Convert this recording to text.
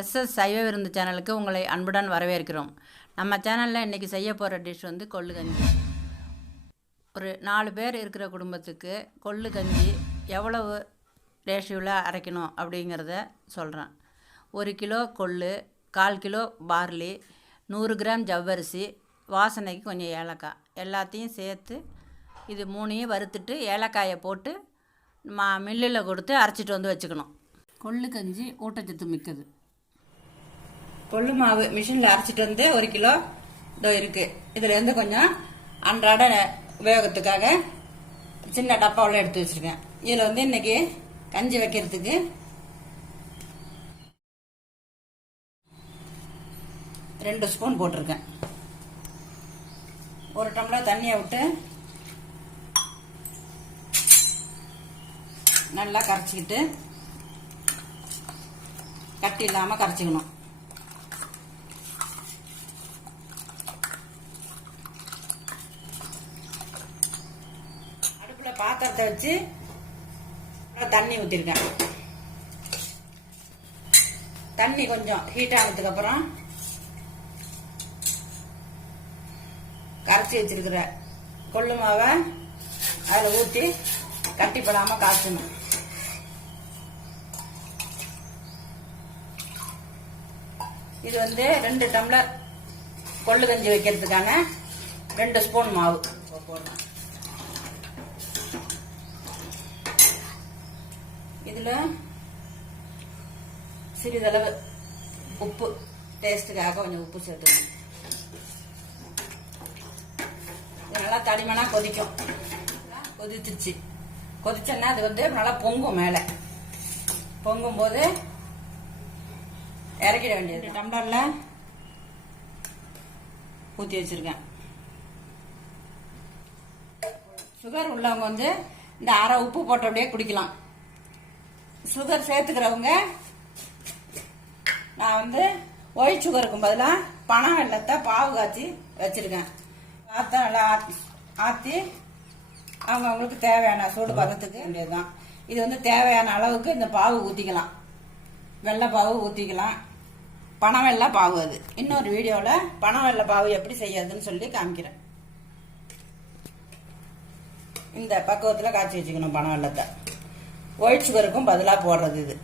SS சைவ விருந்து சேனலுக்கு உங்களை அன்புடன் வரவேற்கிறோம். நம்ம சேனலில் இன்றைக்கி செய்ய போகிற டிஷ் வந்து கொள்ளு கஞ்சி. ஒரு 4 பேர் இருக்கிற குடும்பத்துக்கு கொள்ளு கஞ்சி எவ்வளவு ரேஷியோவில் அரைக்கணும் அப்படிங்கிறத சொல்கிறேன். 1 கிலோ கொள்ளு, 1/4 கிலோ பார்லி, 100 கிராம் ஜவ்வரிசி, வாசனைக்கு கொஞ்சம் ஏலக்காய் எல்லாத்தையும் சேர்த்து இது 3ஐயும் வறுத்துட்டு ஏலக்காயை போட்டு மில்லில் கொடுத்து அரைச்சிட்டு வந்து வச்சுக்கணும். கொள்ளு கஞ்சி ஊட்டச்சத்து மிக்கது. கொள்ளு மாவு மிஷினில் அரைச்சிட்டு வந்து 1 கிலோ இதோ இருக்குது. இதில் இருந்து கொஞ்சம் அன்றாட உபயோகத்துக்காக சின்ன டப்பாவில் எடுத்து வச்சுருக்கேன். இதில் வந்து இன்றைக்கி கஞ்சி வைக்கிறதுக்கு 2 ஸ்பூன் போட்டிருக்கேன். 1 டம்ளர் தண்ணியை விட்டு நல்லா கரைச்சிக்கிட்டு கட்டி இல்லாமல் கரைச்சிக்கணும். அடுப்பில் பாத்திரத்தை வச்சு தண்ணி ஊற்றிருக்கேன். தண்ணி கொஞ்சம் ஹீட் ஆனதுக்கப்புறம் கரைச்சி வச்சிருக்கிற கொள்ளு மாவை அதில் ஊற்றி கட்டிப்படாமல் காய்ச்சணும். இது வந்து 2 டம்ளர் கொள்ளு கஞ்சி வைக்கிறதுக்கான 2 ஸ்பூன் மாவு. இதில் சிறிதளவு உப்பு, டேஸ்ட்டுக்காக கொஞ்சம் உப்பு சேர்த்துக்கணும். இது நல்லா தடிமனா கொதிக்கும். கொதிச்சிச்சு. கொதிச்சோன்னா அது வந்து நல்லா பொங்கும். மேலே பொங்கும் போது இறக்கிட வேண்டியது. டம்ளரில் ஊற்றி வச்சிருக்கேன். சுகர் உள்ளவங்க வந்து இந்த அரை உப்பு போட்ட அப்படியே குடிக்கலாம். சுகர் சேர்த்துக்கிறவங்க நான் வந்து ஒயிட் சுகருக்கு பதிலாக பனை வெல்லத்தை பாவு காய்ச்சி வச்சிருக்கேன். ஆற்ற நல்லா ஆற்றி அவங்களுக்கு தேவையான சூடு பதத்துக்கு வேண்டியதுதான். இது வந்து தேவையான அளவுக்கு இந்த பாவு ஊற்றிக்கலாம். வெள்ளை பாவு ஊற்றிக்கலாம். பனவெல்ல பாவு. அது இன்னொரு வீடியோவில் பனவெல்ல பாவு எப்படி செய்யறதுன்னு சொல்லி காமிக்கிறேன். இந்த பக்குவத்தில் காய்ச்சி வச்சுக்கணும் பனவெல்லத்தை. ஒயிட் சுகருக்கும் பதிலாக போடுறது இது.